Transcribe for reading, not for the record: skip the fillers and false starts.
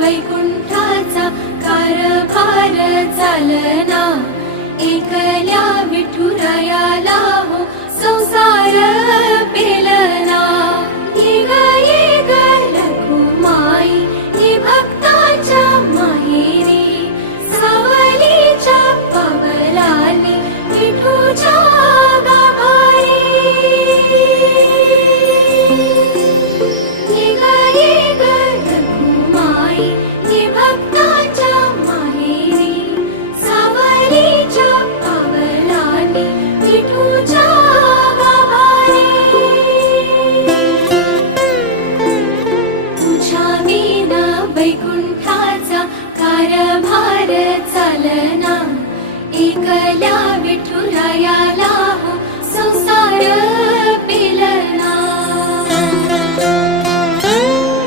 वैकुंठाचा कारभार चालना, एकल्या विठुरायाला हो संसार पेलना। येग येग रखुमाई हे भक्ताच्या माहेरी, सावलीच्या पावलांनी विठूच्या गाभारी। येग येग रखुमाई हे भक्ताच्या माहेरी, सावलीच्या पावलांनी विठूच्या गाभारी। तुझ्या विना वैकुंठाचा कारभार चालना, एकल्या विठुरायाला हो संसार